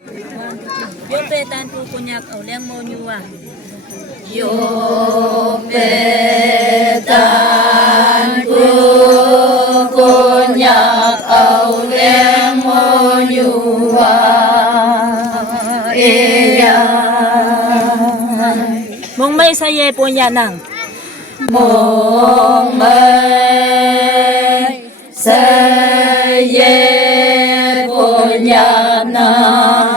Yo pe tan pu kunyak au leng mo nyua. Yo pe tan pu kunyak au leng mo nyua. Mong may sa ye po niya nang. Mong may sa ye po niya nang.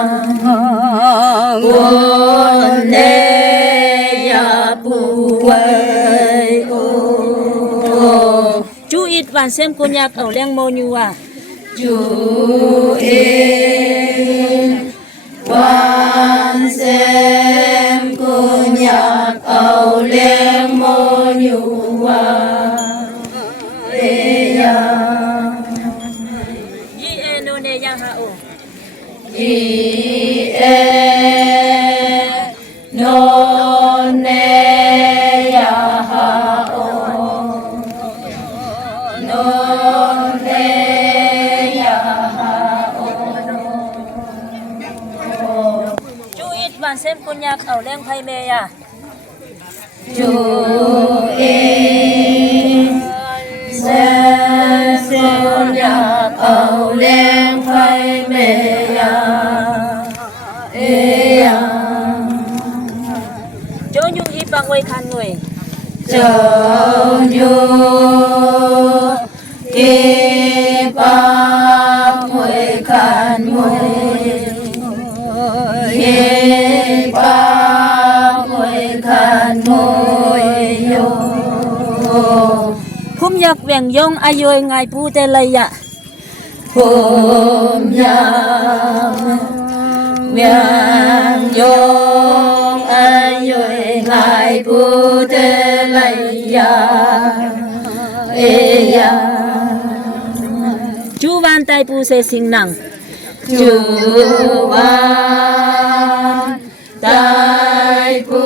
Quân lê ya buhay o. Chú ít van xem kunyak au leng mo nyua. Chú ít van xem kunyak au leng mo nyua. Yi e no ne yang ha o. Di e non ne ya ha o. Non ne ya ha o. Chú ít van xem kunyak au leng phai me ya. Chú ý xem kunyak au leng phai me ya. Chú nhung hi bang wei khan người. Châu nhu y ba mùi khăn mùi y ba mùi khăn mùi yo. Phum yak veng yong ayoy ngai pu te lay ya. Phum yak veng yong ayoy ngai pu te lay ya. Chú van tai pu se sing nang. Chú van tai pu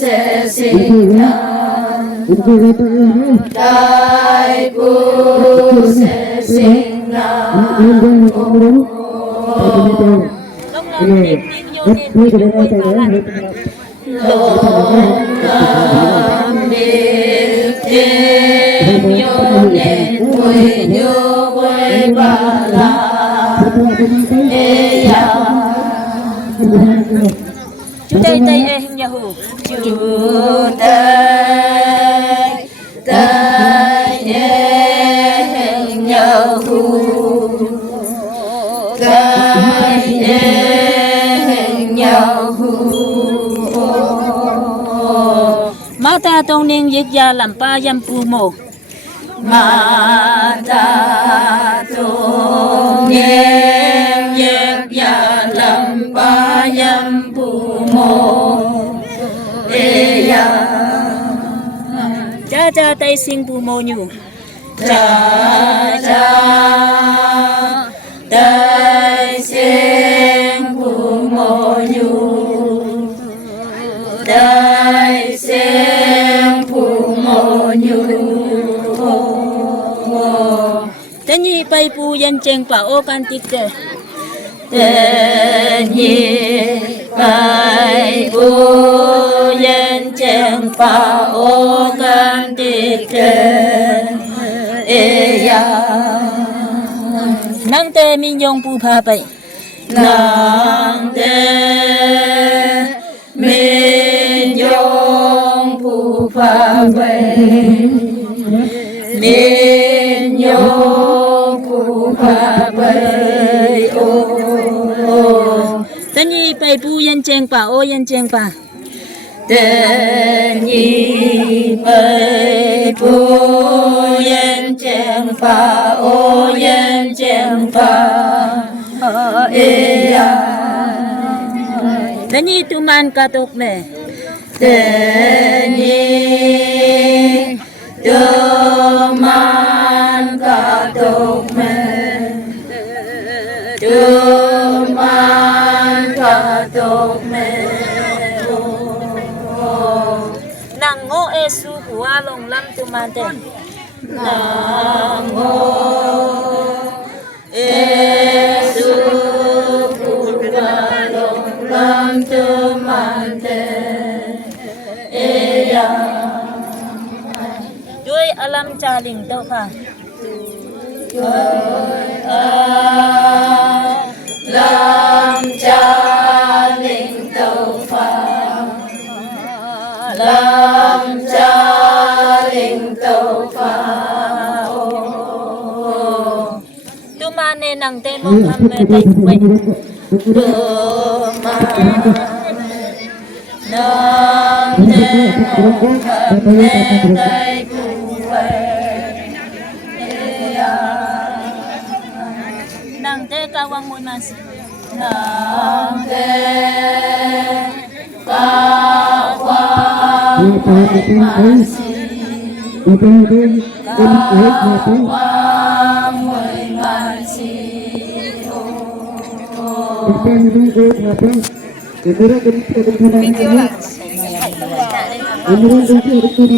se sinh nang. Tai pu se sinh nang. Long long tim tim yo ne pu yo wei palan. Long lam đi tim yo ne pu yo wei palan. Chú tay tay e hình nhà hồ. Chú tay tay e hình nhà hồ. Tay e hình nhà hồ. Mata tong ning yik ya lam pa yam pu mo. Mata tung em yếp ya lam pa yam pu mo. Cha cha tay sing pu mo nyu. Cha cha tay sen pu mo nyu. Tay sen pu mo nyu. Tên nhi bay pu yan cheng pa o kan tik te. Tên nhi bay pu yan cheng pa o kan tik te. Nang te min yong pu pa bay. Nang te min yong pu pa bay. Min yong pu pa bay o. Tên nhi bay pu yan cheng pa o yan cheng pa. Tên nhi bay pu yan cheng pa o yan cheng pa. Tên nhi tu man ka tok me. Tên nhi tu man ka tok me. Tu man ka tok me. Nang ngo e su hua long lam tu man te. Nang ngo e su ลิงเต้าค่ะ Lam cha linh tâu pha Lam cha linh tâu pha ตุมาเนนังเตมงคำเมตไตเว Đô ma Nam Tê Mô Kham Nê Tây Cụ Huệ นังเตกาวังมวยมาสิ Nam Tê Ca Quang Ma Si Ca Quang Ma Si Ini